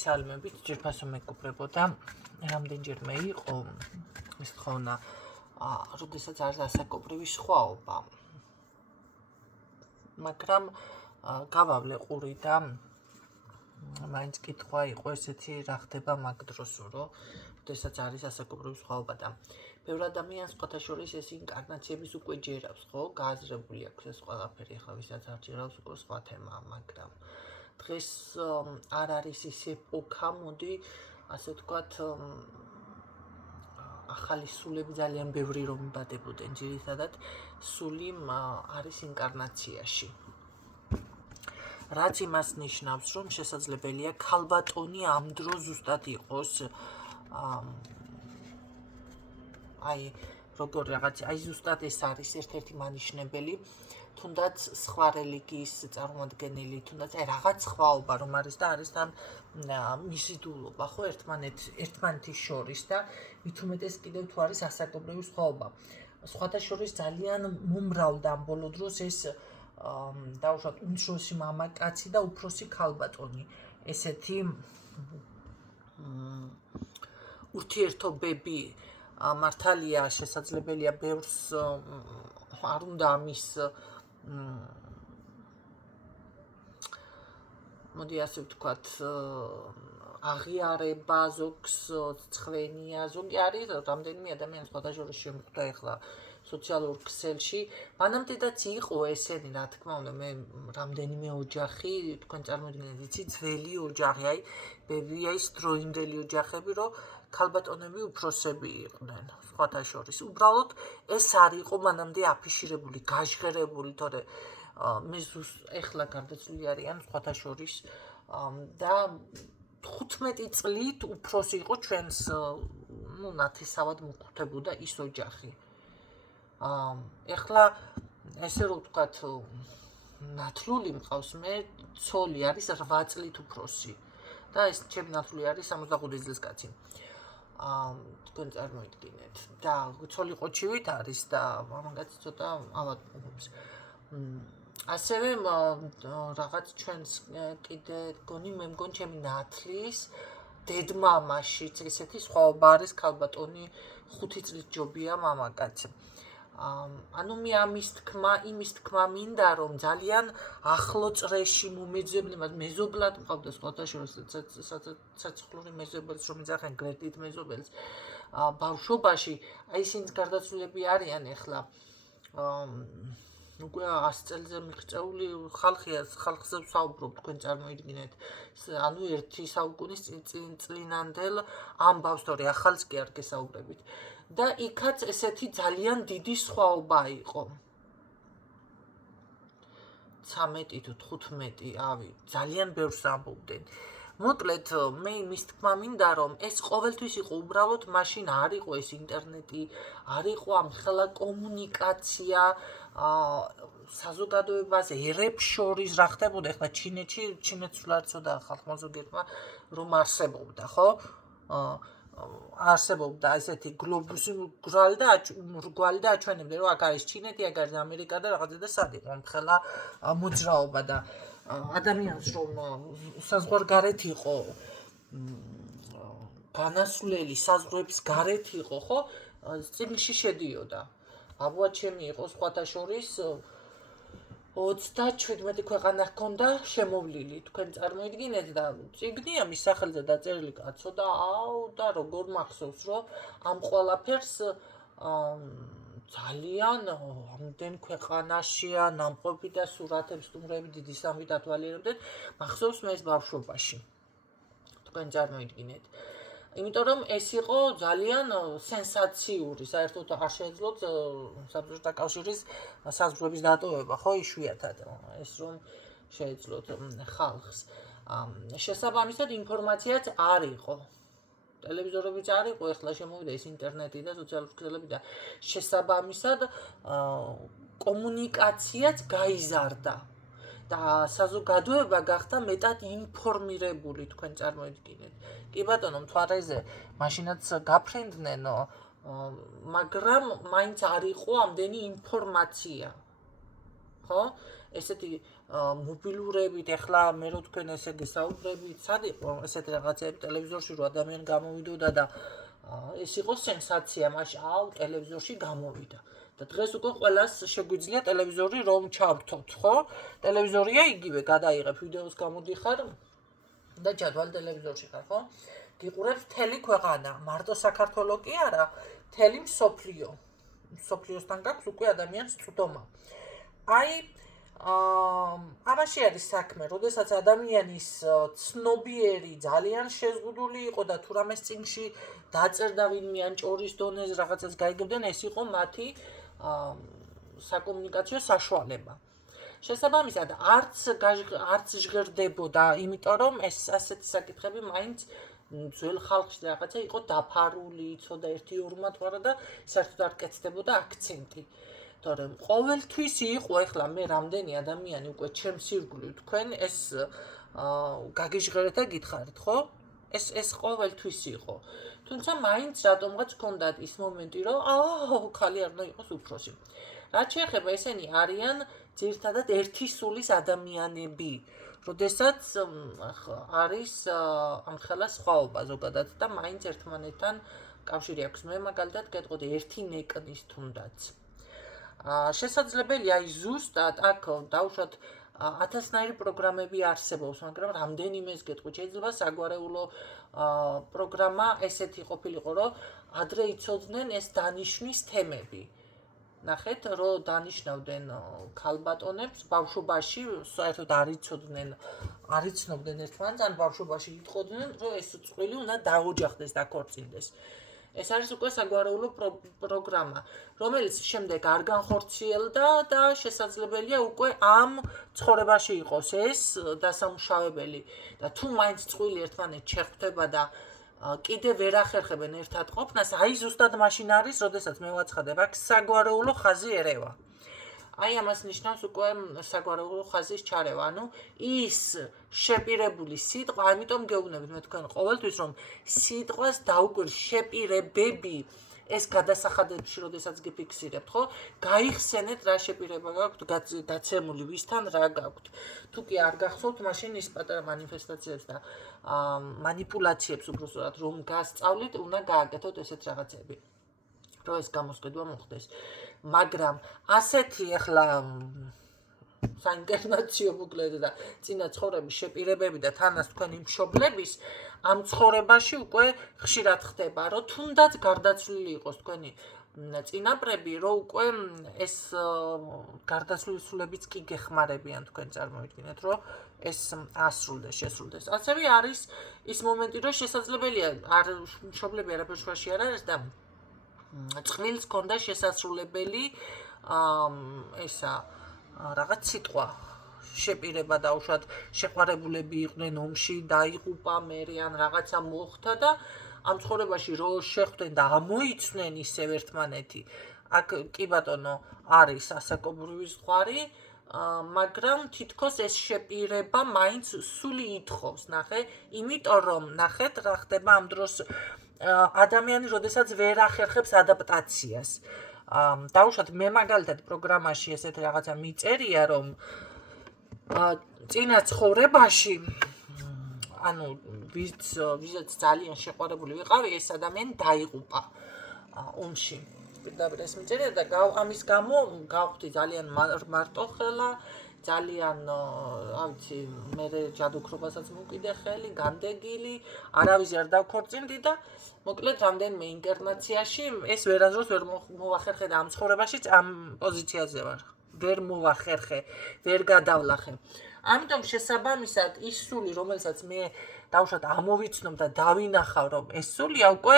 სალმებით ჯერფასო მეკუბრებოდა რამდენჯერმე იყო ის თხოვნა როდესაც არის ასაკობრივი სხვაობა მაგრამ გავავლე ყური და მაინც კითხვა იყო ესეთი რა ხდება მაგ დროს რომ როდესაც არის ასაკობრივი სხვაობა და ბევრ ადამიანს სხვათა შორის ეს ინკარნაციების უკვე ჯერავს ხო გააზრებული აქვს ეს ყველაფერი ახლა ვისაც არ ჯერავს უკვე სხვა თემაა მაგრამ დღეს არ არის ის ეპოქა, მოდი, ასე ვთქვათ, ახალი სულები ძალიან ბევრი რომ იბადებოდნენ, ძირითადად სული არის ინკარნაციაში. რაც იმას ნიშნავს, რომ შესაძლებელია ქალბატონი ამ დროს ზუსტად იყოს როგორ რაღაც, ზუსტად ეს არის ერთ-ერთი მანიშნებელი, თუნდაც სხვა რელიგიის წარმომადგენელი, თუნდაც რაღაც სხვაობა რომ არის და არის თან მიზიდულობა, ხო, ერთმანეთის შორის და მით უმეტეს კიდევ თუ არის ასაკობრივი სხვაობა. სხვათა შორის ძალიან მომრავლდა ამ ბოლო დროს ეს დაუშვათ უმცროსი მამაკაცი და უფროსი ქალბატონი. ესეთი ურთიერთობები მართალია შესაძლებელია ბევრს არ უნდა ამის მოდი ასე ვთქვათ აღიარება ზოგს ცხვენია ზოგი არის რამდენიმე ადამიანის სხვათა შორის შემხვდა ეხლა სოციალურ ქსელში მანამდეაც იყო ესენი რა თქმა უნდა მე რამდენიმე ოჯახი თქვენ წარმოიდგინეთ იცი ძველი ოჯახი ბებია ის დროინდელი ოჯახები რომ ქალბატონები უფროსები იყვნენ სხვათა შორის უბრალოდ ეს არ იყო მანამდე აფიშირებული გაჟღერებული თორე მე ეხლა გარდაცვლილი არიან სხვათა შორის და 15 წლით უფროსი იყო ჩვენს ნათესავად მოხდებოდა ის ოჯახი ეხლა ესე რომ ვთქვათ ნათლული მყავს მე ცოლი არის 8 წლით უფროსი და ეს ჩემი ნათლული არის 65 წლის კაცი თქვენ წარმოიდგინეთ და ცოლი ყოჩივით არის და მამაკაცი ცოტა ავადმყოფობს ასევე რაღაც ჩვენს კიდე გონი მე მგონი ჩემი ნათლის დედმამაშიც ესეთი სხვაობა არის ქალბატონი 5 წლის ჯობია მამაკაცი ანუ მე იმის თქმა მინდა რომ ძალიან ახლო წრეში მომეძებნებად მეზობლად მყავდა სხვათა შორის საცხოვრული მეზობელს რომ იძახენ გვერდით მეზობელს ბავშვობაში აი ისინიც გარდაცვლილები არიან ეხლა უკვე 100 წელზე მიღწეული ხალხზე ვსაუბრობ თქვენ წარმოიდგინეთ ანუ ერთი საუკუნის წინანდელ ამბავს თორე ახალს კი არ გესაუბრებით და იქაც ესეთი ძალიან დიდი სხვაობა იყო 13 თუ 15 ძალიან ბევრს ამბობდნენ მოკლედ მე იმის თქმა მინდა რომ ეს ყოველთვის იყო უბრალოდ მაშინ არ იყო ეს ინტერნეტი არ იყო ამ ხელა კომუნიკაცია საზოგადოებას ერებს შორის რა ხდებოდა ეხლა ჩინეთს ვლარცოდა ხალხმოზოგებმა რომ არსებობდა ხო არსებობდა ესეთი გლობუსი ბრალი და აჩვენებდნენ რომ აქ არის ჩინეთი აქ არის ამერიკა და რაღაცა და სად იყო ხელა მოძრაობა და ადამიანს რომ საზღვარგარეთ იყო განასვლელი საზღვრების გარეთ იყო ხო წიგნში შედიოდა აბა ჩემი იყო სხვათა შორის 37 ქვეყანა ჰქონდა შემოვლილი თქვენ წარმოიდგინეთ და წიგნია მის სახელზე დაწერილი კაცო და და როგორ მახსოვს რომ ამ ყველაფერს ძალიან ამდენ ქვეყანაშია ნამყოფი და სურათებს სტუმრები დიდი სამი დათვალიერებდნენ მახსოვს მე ეს ბავშვობაში თქვენ წარმოიდგინეთ იმიტომ რომ ეს იყო ძალიან სენსაციური საერთოდ არ შეეძლოთ საბჭოთა კავშირის საზღვრების დატოვება ხო იშვიათად ეს რომ შეეძლოთ ხალხს შესაბამისად ინფორმაციაც არ იყო ტელევიზორებიც არ იყო ეხლა შემოვიდა ეს ინტერნეტი და სოციალური ქსელები და შესაბამისად კომუნიკაციაც გაიზარდა და საზოგადოება გახდა მეტად ინფორმირებული თქვენ წარმოიდგინეთ კი ბატონო მთვარეზე მაშინაც გაფრინდნენ მაგრამ მაინც არ იყო ამდენი ინფორმაცია ხო ესეთი მობილურებით, ეხლა მე რო თქვენ ესე გესაუბრებით, სად იყო ესეთი რაღაცები ტელევიზორში რო ადამიანი გამოვიდოდა და ეს იყო სენსაცია, მაშინ ტელევიზორში გამოვიდა. და დღეს უკვე ყველას შეგვიძლია ტელევიზორი რომ ჩავრთოთ, ხო? ტელევიზორია იგივე, გადაიღებ ვიდეოს გამოდიხარ და ჯადვალ ტელევიზორში ხარ, ხო? გიყურებს მთელი ქვეყანა, მარტო საქართველო კი არა, მთელი მსოფლიო. მსოფლიოსთან გაქვს უკვე ადამიანს წვდომა. აი ამაში არის საქმე, როდესაც ადამიანის ცნობიერი ძალიან შეზღუდული იყო და თუ რამეს წინში დაწერდა ვინმე ან ჭორის დონეზე რაღაცას გაიგებდნენ, ეს იყო მათი საკომუნიკაციო საშუალება. შესაბამისად, არც ჟღერდებოდა, იმიტომ რომ ეს ასეთი საკითხები მაინც ძველ ხალხში რაღაცა იყო დაფარული, იცოდა 1-2 მთვარა და საერთოდ არ კეთდებოდა აქცენტი. თორემ ყოველთვის იყო, ეხლა მე რამდენი ადამიანი უკვე ჩემს ირგვლივ თქვენ ეს გაგიჟღერეთ და გითხარით, ხო? ეს ყოველთვის იყო. თუმცა მაინც რატომღაც ჰქონდათ ის მომენტი, რომ ხალი არ უნდა იყოს უფროსი. რაც შეეხება ესენი არიან ძირითადად ერთი სულის ადამიანები, როდესაც არის ამხელა სხვაობა ზოგადად და მაინც ერთმანეთთან კავშირი აქვს. მე მაგალითად გეტყოდი ერთი ნეკნის თუნდაც. შესაძლებელია აი ზუსტად აქ დავუშვათ 1000-ნაირი პროგრამები არსებობს, მაგრამ რამდენიმეს გეტყვი, შეიძლება საგვარეულო პროგრამა ესეთი ყოფილიყო, რომ ადრე იცოდნენ ეს დანიშვნის თემები. ნახეთ, რომ დანიშნავდნენ ქალბატონებს ბავშვობაში, საერთოდ არ იცნობდნენ ერთმანეთს, ან ბავშვობაში იტყოდნენ, რომ ეს წყვილი უნდა დაოჯახდეს და ქორწინდეს. ეს არის უკვე საგვარეულო პროგრამა, რომელიც შემდეგ არ განხორციელდა და შესაძლებელია უკვე ამ ცხოვრებაში იყოს ეს დასამუშავებელი და თუ მაინც წყვილი ერთმანეთს შეხვდება და კიდე ვერ ახერხებენ ერთად ყოფნას, აი ზუსტად მაშინ არის, როდესაც მე ვაცხადებ, აქ საგვარეულო ხაზი ერევა. აი ამას ნიშნავს უკვე საგვარეულო ხაზის ჩარევა, ანუ ის შეპირებული სიტყვა, ამიტომ გეუბნებით მე თქვენ ყოველთვის, რომ სიტყვას დაუკვირს შეპირებები, ეს გადასახადებში, როდესაც გიფიქსირებთ, ხო? გაიხსენეთ რა შეპირება გაქვთ, დაცემული ვისთან რა გაქვთ. თუ კი არ გახსოვთ, მაშინ ის პატარა მანიფესტაციებს და მანიპულაციებს უბრალოდ რომ გასწავლით, უნდა გააკეთოთ ესეთ რაღაცები. რომ ეს გამოსყიდვა მოხდეს. მაგრამ ასეთი ახლა საინტერნაციო მოკლედ და წინა ცხოვრების შეპირებები და თანაც თქვენი მშობლების ამ ცხოვრებაში უკვე ხშირად ხდება, რომ თუნდაც გარდაცვლილი იყოს თქვენი წინაპრები, რომ უკვე ეს გარდაცვლილი სულებიც კი გეხმარებიან თქვენ წარმოვიდგინეთ, რომ ეს ასრულდეს, შესრულდეს. ასევე არის ის მომენტი, რომ შესაძლებელია მშობლები არაფერ შუაში არ არის და წყვილს ჰქონდა შესასრულებელი ესა რაღაც სიტყვა შეპირება და უშუალოდ შეყვარებულები იყვნენ ომში, დაიღუპა მერე ან რაღაცა მოხდა და ამ ცხოვრებაში რო შეხვდნენ და ამოიცნენ ისევ ერთმანეთი. აქ კი ბატონო არის ასაკობრივი ზღვარი, მაგრამ თითქოს ეს შეპირება მაინც სული ითხოვს, ნახე, იმიტომ რომ ნახეთ რა ხდება ამ დროს ადამიანი, როდესაც ვერ ახერხებს ადაპტაციას. დაუშვათ მე მაგალითად პროგრამაში ესეთ რაღაცა მიწერია, რომ წინა ცხოვრებაში ანუ ვიზაც ძალიან შეყვარებული ვიყავი, ეს ადამიანი დაიღუპა ომში. პირდაპირ ეს მიწერია და ამის გამო გავხდი ძალიან მარტოხელა, ძალიან ავიცი მე ჯადოქრობასაც მოვკიდე ხელი, განდეგილი, არავის არ დავქორწინდი და მოკლედ რამდენიმე ინტერნაციაში ეს ვერასდროს ვერ მოვახერხე და ამ ცხოვრებაშიც ამ პოზიციაზე ვარ. ვერ მოვახერხე, ვერ გადავლახე. ამიტომ შესაბამისად ის სული, რომელსაც მე დავუშვათ ამოვიცნობ და დავინახავ, რომ ეს სულია უკვე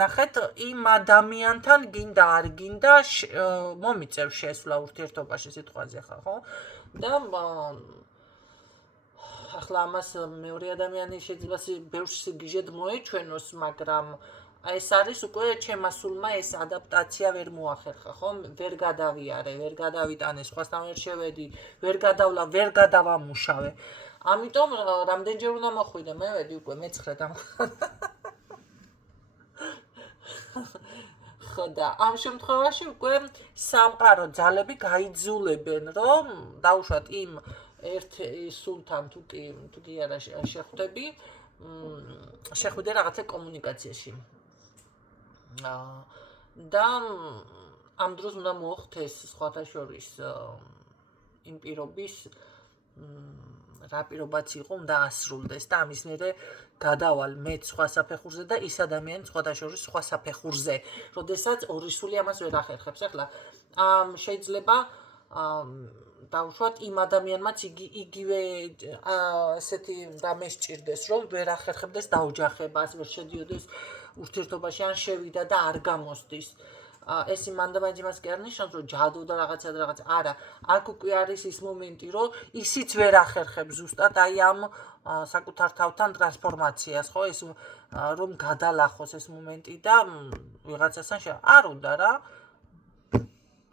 ნახეთ იმ ადამიანთან გინდა არ გინდა მომიწევ შესვლა ურთიერთობაში სიტყვაზე ხა, ხო? და ახლა ამას მეორე ადამიანი შეიძლება ბევრს გიჟედ მოეჩვენოს, მაგრამ ეს არის უკვე ჩემმა სულმა ეს ადაპტაცია ვერ მოახერხა, ხო? ვერ გადავიარე, ვერ გადავიტანე, სხვასთან ვერ შევედი, ვერ გადავლა, ვერ გადავამუშავე. ამიტომ რამდენჯერ უნდა მოხვიდე, მე ვედი უკვე მე-9 დამხან. ხო და ამ შემთხვევაში უკვე სამყარო ძალები გაიძულებენ, რომ დაუშვათ იმ ერთ სულთან თუ კი არა შეხვდები, შეხვიდე რაღაცა კომუნიკაციაში. და ამ დროს უნდა მოხდეს სხვათა შორის იმ პირობის რა პირობაც იყო, უნდა ასრულდეს და ამის მერე გადავალ მე სხვა საფეხურზე და ის ადამიანი სხვათა შორის სხვა საფეხურზე, როდესაც ორი სული ამას ვერ ახერხებს. ახლა შეიძლება დაუშვათ იმ ადამიანმაც იგივე ასეთი რამე სჭირდეს, რომ ვერ ახერხებდეს დაოჯახებას, ვერ შედიოდეს ურთიერთობაში ან შევიდა და არ გამოსდის. ეს იმანდამაინც იმას კი არ ნიშნავს, რომ ჯადო და რაღაცა და რაღაცა. არა, აქ უკვე არის ის მომენტი, რომ ისიც ვერ ახერხებს ზუსტად აი ამ საკუთარ თავთან ტრანსფორმაციას, ხო, ეს რომ გადალახოს ეს მომენტი და ვიღაცასთან არ უნდა რა.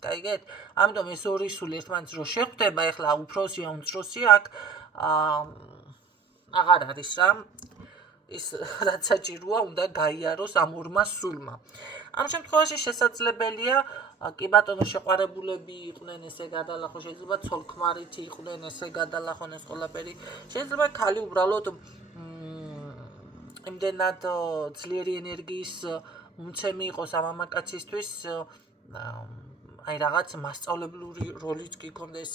გაიგეთ? ამიტომ ეს ორი სული ერთმანეთს რო შეხვდება, ეხლა უფროსი ან უმცროსი აქ აღარ არის რა. ის რაც საჭიროა, უნდა გაიაროს ამ ორმა სულმა. ამ შემთხვევაში შესაძლებელია კი ბატონო შეყვარებულები იყვნენ ესე გადალახო, შეიძლება ცოლ-ქმარით იყვნენ ესე გადალახონ ეს ყველაფერი. შეიძლება ქალი უბრალოდ იმდენად ძლიერი ენერგიის მომცემი იყოს ამ მამაკაცისთვის, აი რაღაც მასწავლებლური როლიც კი კონდეს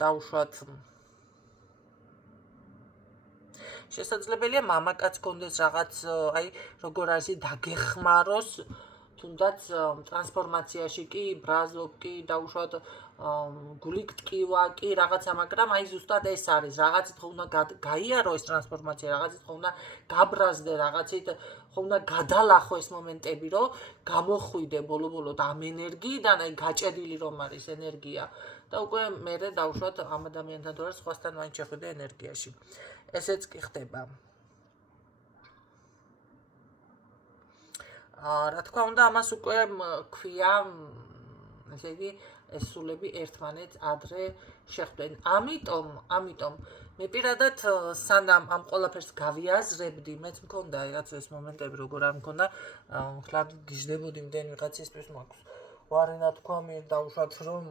დაუშვათ. შესაძლებელია მამაკაც კონდეს რაღაც აი როგორ არის დაგეხმაროს თუნდაც ტრანსფორმაციაში კი ბრაზობ კი დაუშვათ გულით ტკივა კი რაღაცა, მაგრამ აი ზუსტად ეს არის რაღაცით ხო უნდა გაიარო ეს ტრანსფორმაცია, რაღაცით ხო უნდა გაბრაზდე, რაღაცით ხო უნდა გადალახო ეს მომენტები, რომ გამოხვიდე ბოლო-ბოლოდ ამ ენერგიიდან, აი გაჭედილი რომ არის ენერგია და უკვე მერე დაუშვათ ამ ადამიანთან თუ არა სხვასთან მაინც შეხვიდე ენერგიაში. ესეც კი ხდება. რა თქმა უნდა, ამას უკვე ქვია, ესე იგი, ეს სულები ერთმანეთს ადრე შეხვდნენ. ამიტომ მე პირადად სანამ ამ ყველაფერს გავიაზრებდი, მეც მქონდა რაღაც ეს მომენტები, როგორ არ მქონდა, ხლად გიждდებოდი იმდენ ვიღაცისთვის მაქვს. ვარი ნათქვამი დაუშვათ რომ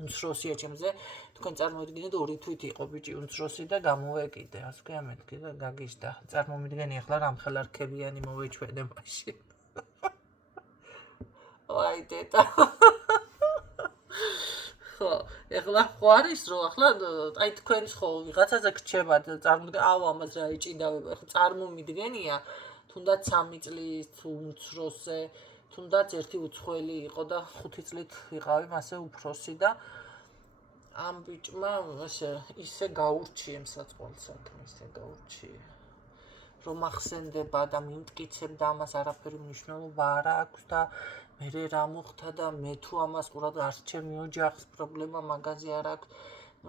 უმცროსია ჩემზე, თქვენ წარმოიდგინეთ ორი თვით იყო ბიჭი უმცროსი და გამოვეკიდე, ასე ვქია მეთქი და გაგიჟდა. წარმომიდგენი ახლა რამხელა რქებიანი მოვეჩვენე მაშინ. აი დედა. ხო, ახლა ხო არის რომ ახლა აი თქვენს ხო ვიღაცაზე გრჩებათ, წარმოგიდგენთ, აუ ამას რა ეჭიდავება, ახლა წარმომიდგენია, თუნდაც 3 წლის თუ უმცროსე თუნდაც ერთი უცხოელი იყო და 5 წლით ვიყავი მასე უფროსი და ამ ბიჭმა ისე გაურჩიე მსაწყვალ საქმე, ისე გაურჩიე რომ ახსენდება და მიმტკიცებდა ამას არაფერი მნიშვნელობა არ აქვს და მე რა მოხდა და მე თუ ამას ყურად არ ჩემი ოჯახის პრობლემა მაგაზე არ აქვს.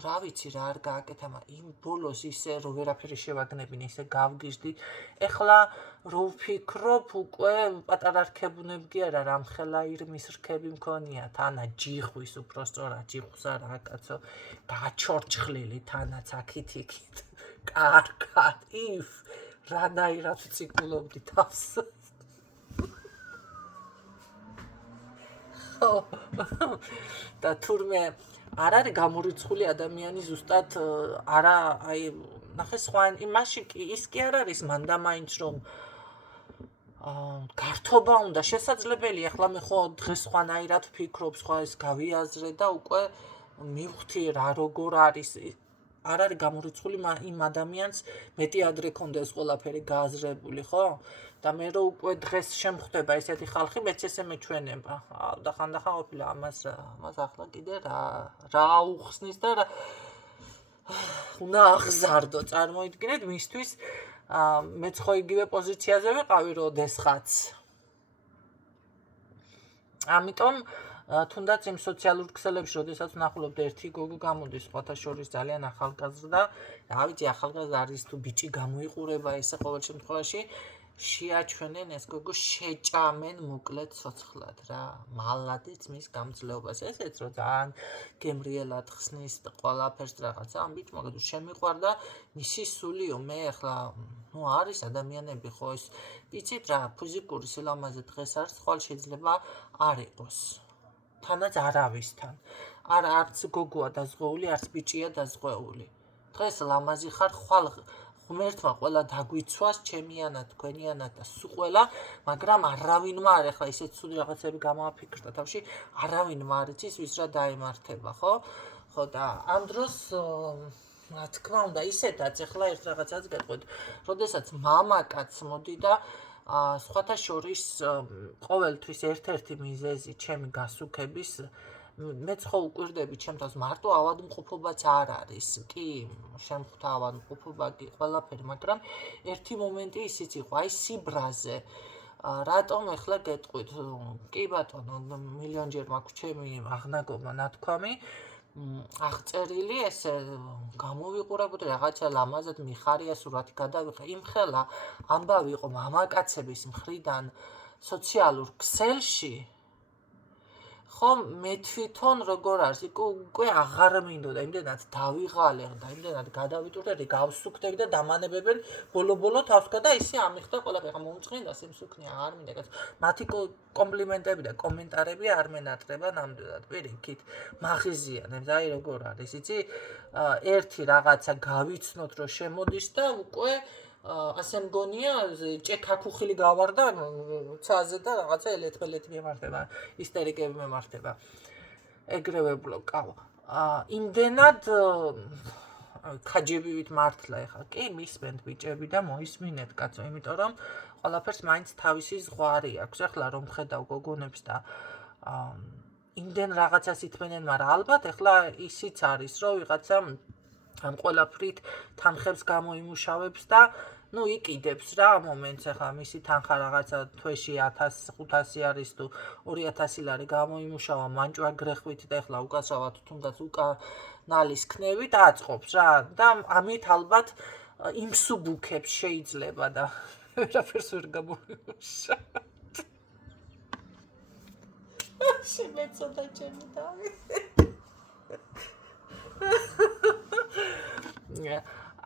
რა ვიცი რა არ გააკეთა, იმ ბოლოს ისე რომ ვერაფერი შევაგნებინე, ისე გავგიჟდი. ეხლა რო ვფიქრობ, უკვე პატარა რქებუნები კი არა, რამხელა ირმის რქები მქონია, თანა ჯიხვის უფრო სწორად, ჯიხვის არა კაცო, გაჩორჩხლილი თანაც აქით-იქით. კარგად, if რანაირად ვწიკულობდი თავს. და თურმე არ არის გამორიცხული ადამიანი ზუსტად არა აი ნახე სხვა იმაში კი ის კი არ არის მანდამაინც რომ გართობა უნდა შესაძლებელია ახლა მე ხო დღეს სხვანაირად ვფიქრობ, სხვა ეს გავიაზრე და უკვე მივხვდი რა როგორ არის არ არის გამორიცხული იმ ადამიანს მეტი ადრე ქონდეს ყველაფერი გააზრებული, ხო? და მე რო უკვე დღეს შემხვდება ესეთი ხალხი, მეც ესე მეჩვენება. და ხანდახან ყოფილა ამას ახლა კიდე რა უხსნის და უნდა აღზარდო, წარმოიდგინეთ მისთვის მეც ხო იგივე პოზიციაზე ვიყავი, როდესღაც. ამიტომ თუნდაც იმ სოციალურ ქსელებში, როდესაც ვნახულობთ ერთი გოგო გამოდის სხვათა შორის ძალიან ახალგაზრდა, რა ვიცი ახალგაზრდა არის თუ ბიჭი გამოიყურება ესე ყოველ შემთხვევაში შეაჩვენენ ეს გოგო შეჭამენ მოკლედ ცოცხლად რა მალადიც მის გამძლეობას ესეც რომ ძალიან გემრიელად ხსნის ყველაფერს რაღაცა ამ ბიჭმა გეტყვი შემიყვარდა მისი სულიო მე ახლა ნუ არის ადამიანები ხო ეს ვიცით რა ფიზიკური სილამაზე დღეს არის ხვალ შეიძლება არ იყოს თანაც არავისთან არა არც გოგოა დაზღვეული არც ბიჭია დაზღვეული დღეს ლამაზი ხარ ხვალ ღმერთმა ყველა დაგვიცვას ჩემიანად თქვენიანად და სულ ყველა მაგრამ არავინმა არ ახლა ისეთ ცუდი რაღაცები გამააფიქრდა თავში არავინმა არ იცის ვის რა დაემართება ხო ხო და ამ დროს რა თქმა უნდა ისედაც ახლა ერთ რაღაცას გეტყვით როდესაც მამაკაც მოდი და სხვათა შორის ყოველთვის ერთ-ერთი მიზეზი ჩემი გასუქების მეც ხო უკვირდები ჩემთავს მარტო ავადმყოფობაც არ არის კი შემხვდა ავადმყოფობა კი ყველაფერი მაგრამ ერთი მომენტი ისიც იყო აი სიბრაზე რატომ ახლა გეტყვით კი ბატონო მილიონჯერ მაქვს ჩემი აღნაგობა ნათქვამი აღწერილი ესე გამოვიყურებოდი რაღაცა ლამაზად მიხარია სურათი გადავიღე იმხელა ამბავი იყო მამაკაცების მხრიდან სოციალურ ქსელში ხო მე თვითონ როგორ არის უკვე აღარ მინდოდა იმდენად დავიღალე და იმდენად გადავიტურდები გავსუქდები და დამანებებენ ბოლო-ბოლო თავს და ისე ამიხდა ყველაფერი მომწყინდა სიმსუქნე არ მინდა კაც მათი კომპლიმენტები და კომენტარები არ მენატრება ნამდვილად პირიქით მაღიზიანებს აი როგორ არის იცი ერთი რაღაცა გავიცნოთ რომ შემოდის და უკვე ასე მგონია ჭექაქუხილი გავარდა ცაზე და რაღაცა ელეთმელეთი მემართება ისტერიკები მემართება ეგრევე ბლოკავ იმდენად ქაჯებივით მართლა ეხა კი მისმენთ ბიჭები და მოისმინეთ კაცო იმიტომ რომ ყველაფერს მაინც თავისი ზღვარი აქვს ახლა რომ ხედავ გოგონებს და იმდენ რაღაცას ითმენენ მაგრამ ალბათ ახლა ისიც არის რომ ვიღაცა ამ ყველაფრით თანხებს გამოიმუშავებს და ну იკიდებს რა მომენტს ახლა მისი თანხა რაღაცა თვეში 1500 არის თუ 2000 ლარი გამოიმუშავა მანჭვა გრეხვით და ახლა უკაცრავად თუნდაც უკანალის ქნევით აწყობს რა და ამით ალბათ იმსუბუქებს შეიძლება და ვერაფერს ვერ გამომიმუშავებთ შემეწოდა ჩემი თავი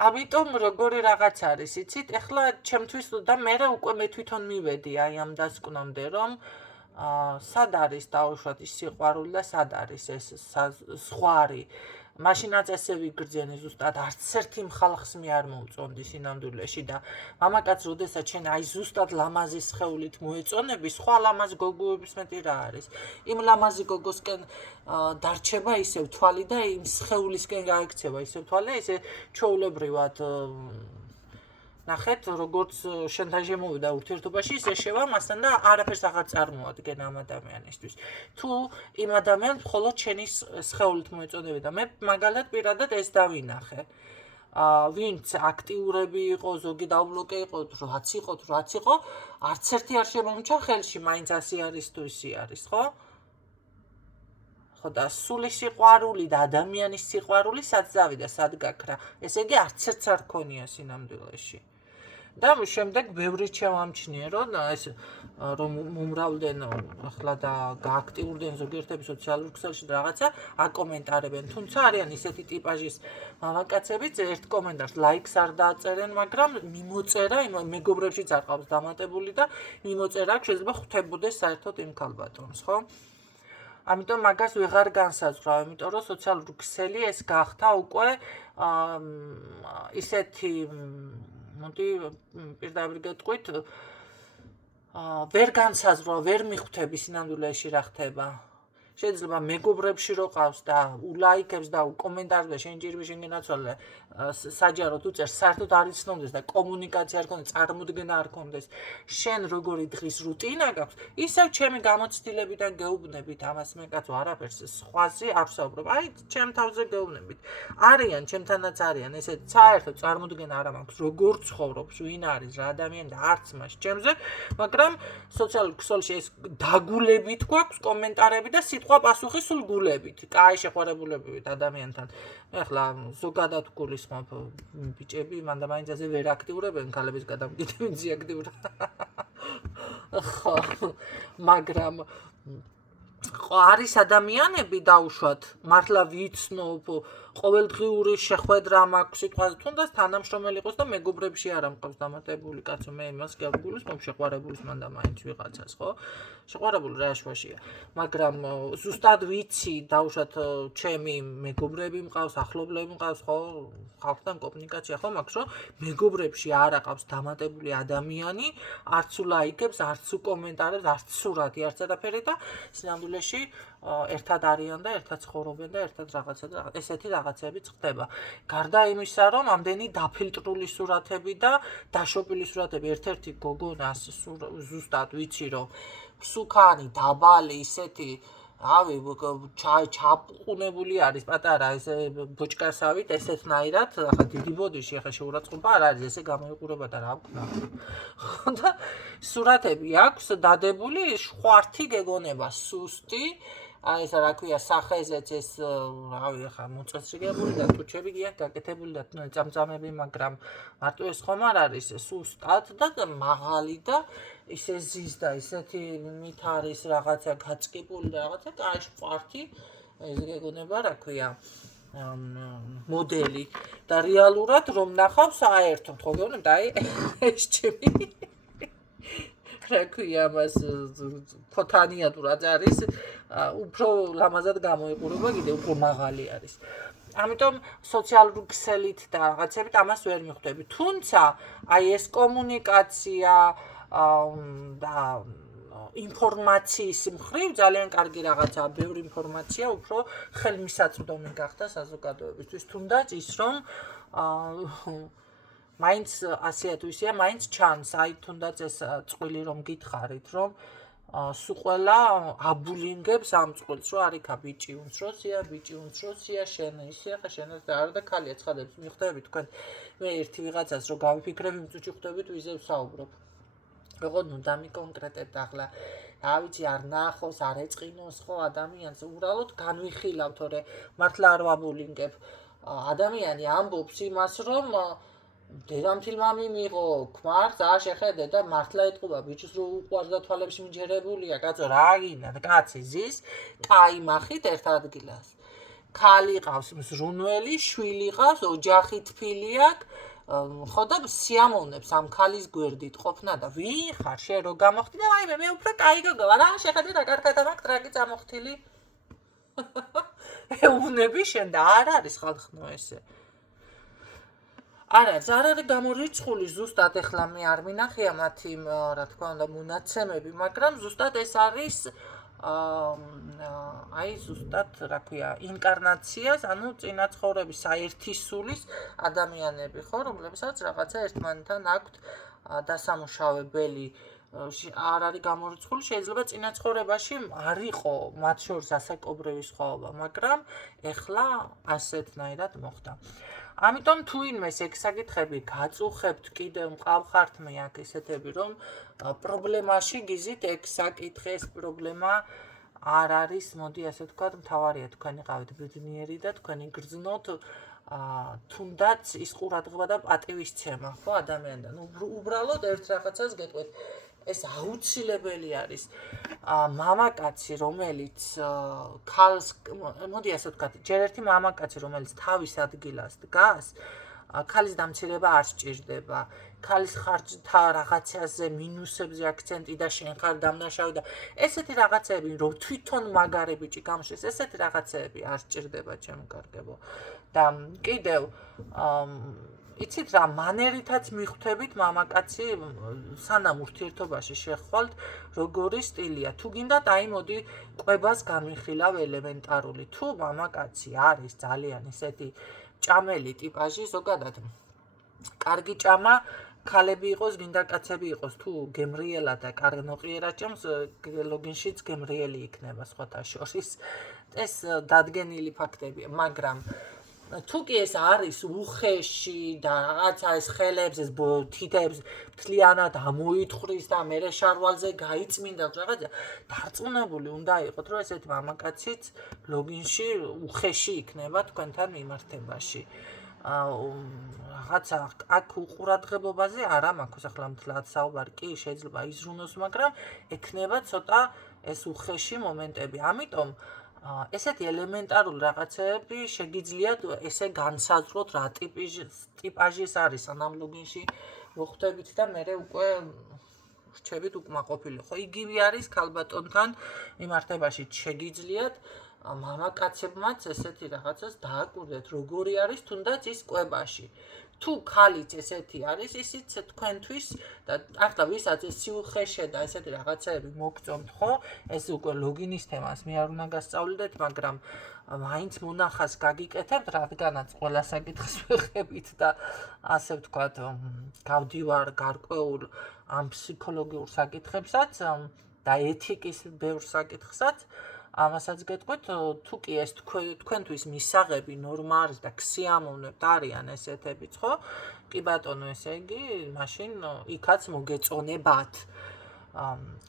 ამიტომ როგორი რაღაც არის იცით ახლა ჩემთვის და მე უკვე მე თვითონ მივედი აი ამ დასკვნამდე რომ სად არის დაუშვათ ის სიყვარული და სად არის ეს ზღვარი მაშინაც ესე ვიგრძენი ზუსტად არც ერთი მხალხს მე არ მოუწონდი სინამდვილეში და მამაკაც როდესაც შენ აი ზუსტად ლამაზი სხეულით მოეწონები სხვა ლამაზ გოგოების მეტი რა არის იმ ლამაზი გოგოსკენ დარჩება ისევ თვალი და იმ სხეულისკენ გაიქცევა ისევ თვალი ესე ჩვეულებრივად ნახეთ როგორც შენთან შემოვიდა ურთიერთობაში ისე შევა მასთან და არაფერს აღარ წარმოადგენ ამ ადამიანისთვის თუ იმ ადამიანს მხოლოდ შენი სხეულით მოეწონები და მე მაგალითად პირადად ეს დავინახე ვინც აქტიურები იყო ზოგი დაბლოკე იყო რაც იყო არც ერთი არ შემომჩა ხელში მაინც ასე არის თუ ისე არის ხო ხო და სული სიყვარული და ადამიანის სიყვარული სად დავიდა სად გაქრა ესე იგი არც ერთს არ ქონია სინამდვილეში და შემდეგ ბევრი ჩავამჩნიე რომ ეს რომ მომრავლდნენ ახლა და გააქტიურდნენ ზოგიერთები სოციალურ ქსელში და რაღაცა აკომენტარებენ თუმცა არიან ისეთი ტიპაჟის მამაკაცებიც ერთ კომენტარს ლაიქს არ დააწერენ მაგრამ მიმოწერა იმ მეგობრებშიც არ ყავს დამატებული და მიმოწერა შეიძლება ხვდებოდეს საერთოდ იმ ქალბატონს ხო ამიტომ მაგას ვეღარ განსაზღვრავ იმიტომ რომ სოციალური ქსელი ეს გახდა უკვე ისეთი მოდი პირდაპირ გეტყვით ვერ განსაზღვრა ვერ მიხვდები სინამდვილეში რა ხდება შეიძლება მეგობრებში რო ყავს და ულაიქებს და უკომენტარებს და შენ ჯერმე შენ გენაცვალე საჯაროდ უწერს საერთოდ არ იცნობდეს და კომუნიკაცია არ ქონდეს წარმოდგენა არ ქონდეს შენ როგორი დღის რუტინა გაქვს ისევ ჩემი გამოცდილებიდან გეუბნებით ამას მე კაცო არაფერს სხვაზე არ ვსაუბრობ აი ჩემ თავზე გეუბნებით არიან ჩემთანაც არიან ესე საერთოდ წარმოდგენა არ მაქვს როგორ ცხოვრობს ვინ არის რა ადამიანი და არც მას ჩემზე მაგრამ სოციალურ ქსელში ეს დაგულებით გვაქვს კომენტარები და სიტყვა-პასუხი სულ გულებით, კაი შეყვარებულებებით ადამიანთან. მე ახლა ზოგადად გულისხმობ ბიჭები მანდ-მაინცაზე ვერ აქტიურებენ ქალების გადამკიდებით ზიაქტიურად. ხო, მაგრამ არის ადამიანები დაუშვათ, მართლა ვიცნობ, ყოველდღიური შეხვედრა მაქვს სიტყვაზე, თუნდაც თანამშრომელი იყოს და მეგობრებში არ ამყავს დამატებული კაცო, მე იმას გაგულისხმობ შეყვარებულის მანდ-მაინც ვიღაცას, ხო? შეყვარებული რა შვაშია, მაგრამ ზუსტად ვიცი, დაუშვათ ჩემი მეგობრები მყავს, ახლობლები მყავს, ხო? ხალხთან კომუნიკაცია ხო მაქვს, რომ მეგობრებში არ აყავს დამატებული ადამიანი, არც ლაიქებს, არც კომენტარებს, არც სურათი, არც არაფერი და სინამდვილეში ერთად არიან და ერთად ცხოვრობენ და ერთად რაღაცა და ესეთი რაღაცები ხდება. გარდა იმისა, რომ ამდენი დაფილტრული სურათები და დაშოპილი სურათები, ერთ-ერთი გოგონას ზუსტად ვიცი, რომ სუქანი, დაბალი, ისეთი ავი ჩაყუნებული არის პატარა ესე ბოჭკასავით ესეთნაირად, ახლა დიდი ბოდიში ახლა შეურაცხყოფა არ არის, ესე გამოიყურება და რა ვქნა. და სურათები აქვს დადებული, ხვართი გეგონება, სუსტი, აი ეს რა ქვია, სახეზეც ეს რავი ახლა მოწესრიგებული და ტუჩები გიათ გაკეთებული და წამწამები, მაგრამ მარტო ეს ხომ არ არის სუსტად და მაღალი და ისე ზის და ისეთი მით არის რაღაცა გაწყებული და რაღაცა კაი ხვართი ეს გეგონება რა ქვია მოდელი და რეალურად რომ ნახავს საერთოდ ხო გეუბნები და აი ეს ჩემი რა ქვია მას ქოთანია თუ რაც არის უფრო ლამაზად გამოიყურება კიდე უფრო მაღალი არის ამიტომ სოციალური ქსელით და რაღაცებით ამას ვერ მიხვდები თუმცა აი ეს კომუნიკაცია და ინფორმაციის მხრივ ძალიან კარგი რაღაცაა, ბევრი ინფორმაცია უფრო ხელმისაწვდომი გახდა საზოგადოებისთვის, თუნდაც ის რომ მაინც ასეა თუ ისეა, მაინც ჩანს, აი თუნდაც ეს წყვილი რომ გითხარით, რომ სულ ყველა აბულინგებს ამ წყვილს, რომ არიქა ბიჭი უმცროსია, შენ ისე ხა შენ და არა და ქალია ცხადებს მიხვდებით თქვენ მე ერთი ვიღაცას რომ გავიფიქრებ იმ წუთში ხვდებით ვიზე ვსაუბრობ როგორ ნუ დამიკონკრეტებთ ახლა რა ვიცი არ ნახოს არ ეწყინოს ხო ადამიანს უბრალოდ განვიხილავ თორე მართლა არ ვაბულინგებ ადამიანი ამბობს იმას რომ დედამთილმამი მიიღო ქმარს შეხედე და მართლა ეტყობა ბიჭს რო უყვარს და თვალებში მიჯერებულია კაცო რა გინდა კაცი ზის კაი მახით ერთ ადგილას ქალი ყავს მზრუნველი შვილი ყავს ოჯახი თბილი აქვს ხო და სიამოვნებს ამ ქალის გვერდით ყოფნა და ვიხარ შე რო გამოხდი და აი მე უფრო კაი გოგოა რა შეხედე რა კარგად მაქვს ტრაკი წამოხთილი ეუბნები შენ და არ არის ხალხნო ესე არა ზარ არის გამორიცხული ზუსტად ეხლა მე არ მინახია მათი რა თქმა უნდა მონაცემები მაგრამ ზუსტად ეს არის აი ზუსტად რა ქვია ინკარნაციას ანუ წინაცხოვრების საერთი სულის ადამიანები ხო რომლებსაც რაღაცა ერთმანეთთან აქვთ დასამუშავებელი არ არის გამორიცხული შეიძლება წინაცხოვრებაში არ იყო მათ შორის ასაკობრივი სხვაობა მაგრამ ეხლა ასეთნაირად მოხდა ამიტომ თუ ინმე სექსაკითხები გაწუხებთ კიდევ მყავხართ მე აქ ესეთები რომ პრობლემაში გიზით ექსაკითხეს პრობლემა არ არის მოდი ასე ვთქვათ მთავარია თქვენი ყავით ბედნიერი და თქვენი გრძნოთ თუნდაც ის ყურადღება და პატივისცემა ხო ადამიანთან უბრალოდ ერთ რაღაცას გეტყვით ეს აუცილებელი არის მამაკაცი რომელიც ქალს მოდი ასე ვთქვათ ჯერ ერთი მამაკაცი რომელიც თავის ადგილას დგას ქალის დამცირება არ სჭირდება ქალის ხარჯთა რაღაცაზე მინუსებზე აქცენტი და შენ ხარ დამნაშავე და ესეთი რაღაცები რომ თვითონ მაგარი ბიჭი გამშეს ესეთი რაღაცები არ სჭირდება ჩემო კარგებო და კიდევ იცით რა მანერითაც მიხვდებით მამაკაცი სანამ ურთიერთობაში შეხვალთ როგორი სტილია თუ გინდათ აი მოდი ყვებას განვიხილავ ელემენტარული თუ მამაკაცი არის ძალიან ისეთი ჭამელი ტიპაჟი ზოგადად კარგი ჭამა ქალები იყოს გინდა კაცები იყოს თუ გემრიელა და კარგ ნოყიერად ჭამს ლოგინშიც გემრიელი იქნება სხვათა შორის ეს დადგენილი ფაქტებია მაგრამ თუ კი ეს არის უხეში და რაღაცა ეს ხელებს, ეს თითებს მთლიანად ამოითხვრის და მერე შარვალზე გაიწმინდა რაღაცა, დარწმუნებული უნდა იყოთ, რომ ესეთი მამაკაციც ლოგინში უხეში იქნება თქვენთან მიმართებაში. რაღაცა აქ უყურადღებობაზე არა მაქვს ახლა მთლად საუბარი, კი შეიძლება იზრუნოს, მაგრამ ექნება ცოტა ეს უხეში მომენტები. ამიტომ ესეთი ელემენტარული რაღაცები შეგიძლიათ ესე განსაზღვროთ რა ტიპაჟის არის სანამ ლოგინში მოხვდებით და მერე უკვე რჩებით უკმაყოფილი. ხო, იგივე არის ქალბატონთან მიმართებაში შეგიძლიათ მამაკაცებმაც ესეთი რაღაცას დააკვირდეთ, როგორი არის თუნდაც ის კვებაში. თუ ქალიც ესეთი არის, ისიც თქვენთვის და ახლა ვისაც ეს სიუხეშე და ესეთი რაღაცეები მოგწონთ, ხო? ეს უკვე ლოგინის თემას მე არ უნდა გასწავლდეთ, მაგრამ მაინც მონახას გაგიკეთებთ, რადგანაც ყველა საკითხს ვეხებით და ასე ვთქვათ, გავდივარ გარკვეულ ამ ფსიქოლოგიურ საკითხებსაც და ეთიკის ბევრ საკითხსაც. ამასაც გეტყვით, თუ კი ეს თქვენთვის მისაღები ნორმა არის და ქსიამოვნებთ არიან ესეთებიც, ხო? კი ბატონო, ესე იგი, მაშინ იქაც მოგეწონებათ.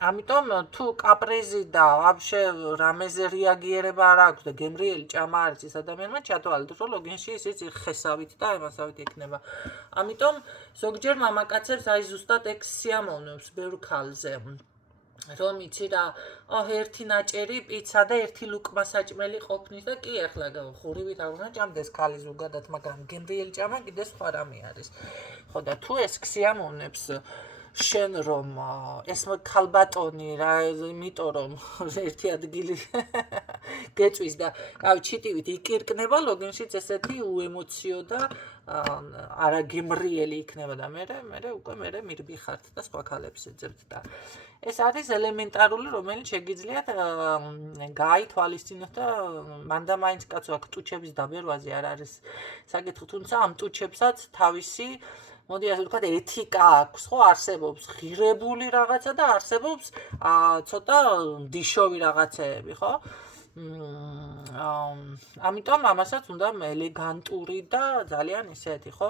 ამიტომ თუ კაპრიზი და ვაფშე რამეზე რეაგირება არ აქვს და გემრიელი ჭამა არის ეს ადამიანმა, ჩათვალეთ, რომ ლოგინში ისიც ხესავით და ემასავით იქნება. ამიტომ ზოგჯერ მამაკაცებს აი ზუსტად ეგ სიამოვნებს ბევრ ქალზე. რომ იცი რა, ერთი ნაჭერი პიცა და ერთი ლუკმა საჭმელი ყოფნის და კი ახლა ხურივით არ უნდა ჭამდეს ქალი ზოგადად, მაგრამ გემრიელი ჭამა კიდე სხვა რამე არის. ხო და თუ ეს ქსიამოვნებს შენ რომ ეს ქალბატონი რა, იმიტომ რომ ერთი ადგილი გეწვის და ჩიტივით იკირკნება, ლოგინშიც ესეთი უემოციო და არაგემრიელი იქნება და მერე უკვე მირბიხართ და სხვა ქალებს ეძებთ და ეს არის ელემენტარული, რომელიც შეგიძლიათ გაითვალისწინოთ და მანდა მაინც კაცო აქ ტუჩების დაბერვაზე არ არის საკითხი, თუმცა ამ ტუჩებსაც თავისი მოდი ასე ვთქვათ, ეთიკა აქვს, ხო, არსებობს ღირებული რაღაცა და არსებობს ცოტა დიშოვი რაღაცეები, ხო? ამიტომ ამასაც უნდა ელეგანტური და ძალიან ისეთი, ხო,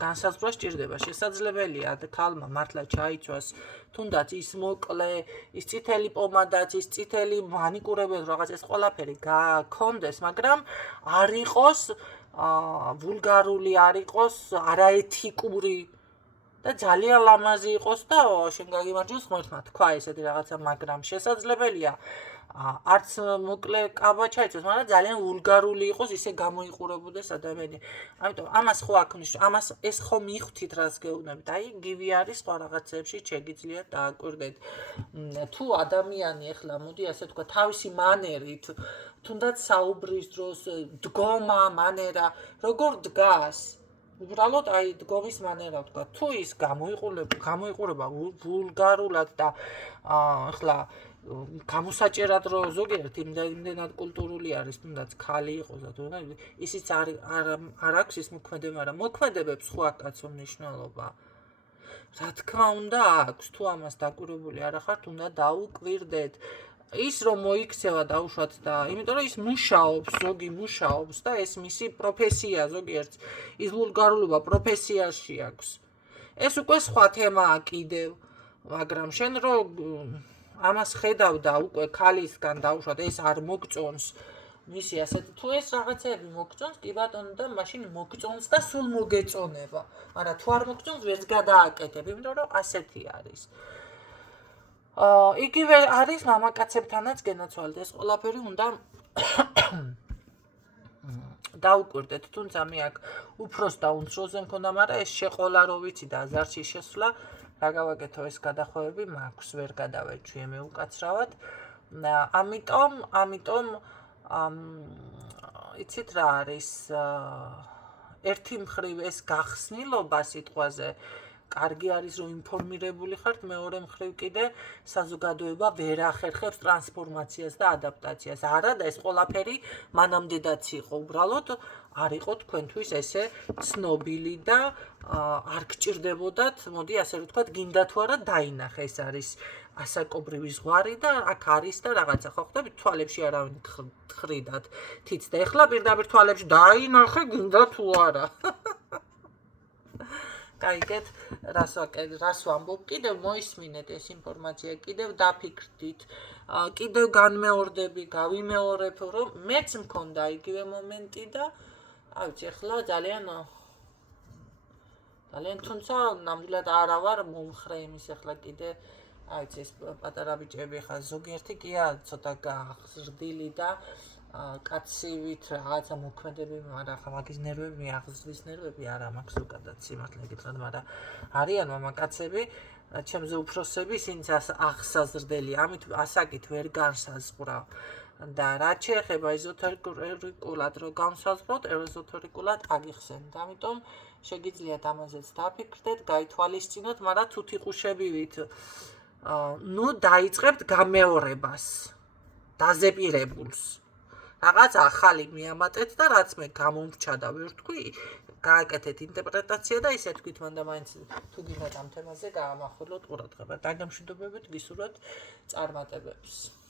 განსაზღვრა სჭირდება. შესაძლებელია ქალმა მართლა ჩაიცვას თუნდაც ის მოკლე, ის წითელი პომადაც, ის წითელი მანიკურები, რაღაც ეს ყველაფერი გაქონდეს, მაგრამ არ იყოს ვულგარული, არ იყოს არაეთიკური და ძალიან ლამაზი იყოს და შენ გაგიმარჯოს ღმერთმა თქვა ესეთი რაღაცა, მაგრამ შესაძლებელია არც მოკლე კაბა ჩაიცოს, მაგრამ ძალიან ვულგარული იყოს, ისე გამოიყურებოდეს ადამიანი. ამიტომ ამას ხო აქ ამას ეს ხო მიხვთით რას გეუბნებით. აი, გივი არის სხვა რაღაცებში შეგიძლიათ დააკვირდეთ. თუ ადამიანი ახლა მოდი ასე თქვა თავისი მანერით, თუნდაც საუბრის დროს დგომა, მანერა, როგორ დგას? უბრალოდ აი დგომის მანერა ვთქვა. თუ ის გამოიყურება ვულგარულად და ახლა გამოსაჭერად რომ ზოგიერთ იმდენად კულტურული არის, თუნდაც ქალი იყოს და თუ ისიც არ აქვს ის მოქმედება, მაგრამ მოქმედებებს ხო აქვს კაცო მნიშვნელობა. რა თქმა უნდა აქვს, თუ ამას დაკვირვებული არ ახართ, უნდა დაუკვირდეთ. ის რომ მოიქცევა დაუშვათ და იმიტომ რომ ის მუშაობს, ზოგი მუშაობს და ეს მისი პროფესია ზოგიერთ ის ვულგარულობა პროფესიაში აქვს. ეს უკვე სხვა თემაა კიდევ, მაგრამ შენ რომ ამას ხედავ და უკვე ქალისგან დაუშვათ ეს არ მოგწონს, მისი ასეთი თუ ეს რაღაცები მოგწონს, კი ბატონო და მაშინ მოგწონს და სულ მოგეწონება. მაგრამ თუ არ მოგწონს, ვერც გადააკეთებ, იმიტომ რომ ასეთი არის. იგივე არის მამაკაცებთანაც გენაცვალეთ, ეს ყველაფერი უნდა დაუკვირდეთ, თუმცა მე აქ უფროს და უნცროზე მქონდა, მაგრამ ეს შეყოლა რო ვიცი და აზარში შესვლა, რა გავაკეთო, ეს გადახვევები მაქვს, ვერ გადავეჩვიე მე უკაცრავად. ამიტომ იცით რა არის, ერთი მხრივ ეს გახსნილობა სიტყვაზე კარგი არის რომ ინფორმირებული ხართ, მეორე მხრივ კიდე საზოგადოება ვერ ახერხებს ტრანსფორმაციას და ადაპტაციას. არა და ეს ყველაფერი მანამდეაც იყო, უბრალოდ არ იყო თქვენთვის ესე ცნობილი და არ გჭირდებოდათ, მოდი ასე ვთქვათ, გინდა თუ არა დაინახე, ეს არის ასაკობრივი ზღვარი და აქ არის და რაღაცა ხო ხდებით, თვალებში არავინ თხრიდათ თიც და ეხლა პირდაპირ თვალებში დაინახე, გინდა თუ არა. Გაიგეთ, რას ვამბობ, კიდევ მოისმინეთ ეს ინფორმაცია, კიდევ დაფიქრდით, კიდევ განმეორდები, გავიმეორებ, რომ მეც მქონდა იგივე მომენტი და არ ვიცი, ეხლა ძალიან თუმცა ნამდვილად არა ვარ მომხრე იმის, ეხლა კიდე არ ვიცი, ეს პატარა ბიჭები ხა ზოგიერთი კია ცოტა გაღზრდილი და კაცივით რაღაცა მოქმედები, მაგრამ ხა მაგის ნერვები მიაღზრის ნერვები არა მაქვს ზოგადად სიმართლე გითხრათ, მაგრამ არიან მამაკაცები, ჩემზე უფროსები, ისინიც აღსაზრდელი, ამით ასაკით ვერ განსაზღვრავ. და რაც შეეხება ეზოთერიკულად რო განსაზღვროთ, ეზოთერიკულად აგიხსენთ. ამიტომ შეგიძლიათ ამაზეც დაფიქრდეთ, გაითვალისწინოთ, მაგრამ თუთიყუშებივით დაიწყებთ გამეორებას, დაზეპირებულს. რაღაც ახალი მიამატეთ და რაც მე გამომრჩა და ვერ თქვი, გააკეთეთ ინტერპრეტაცია და ისე თქვით მანდა მაინც თუ გინდათ ამ თემაზე გაამახვილოთ ყურადღება. დაგემშვიდობებით, გისურვებთ წარმატებებს.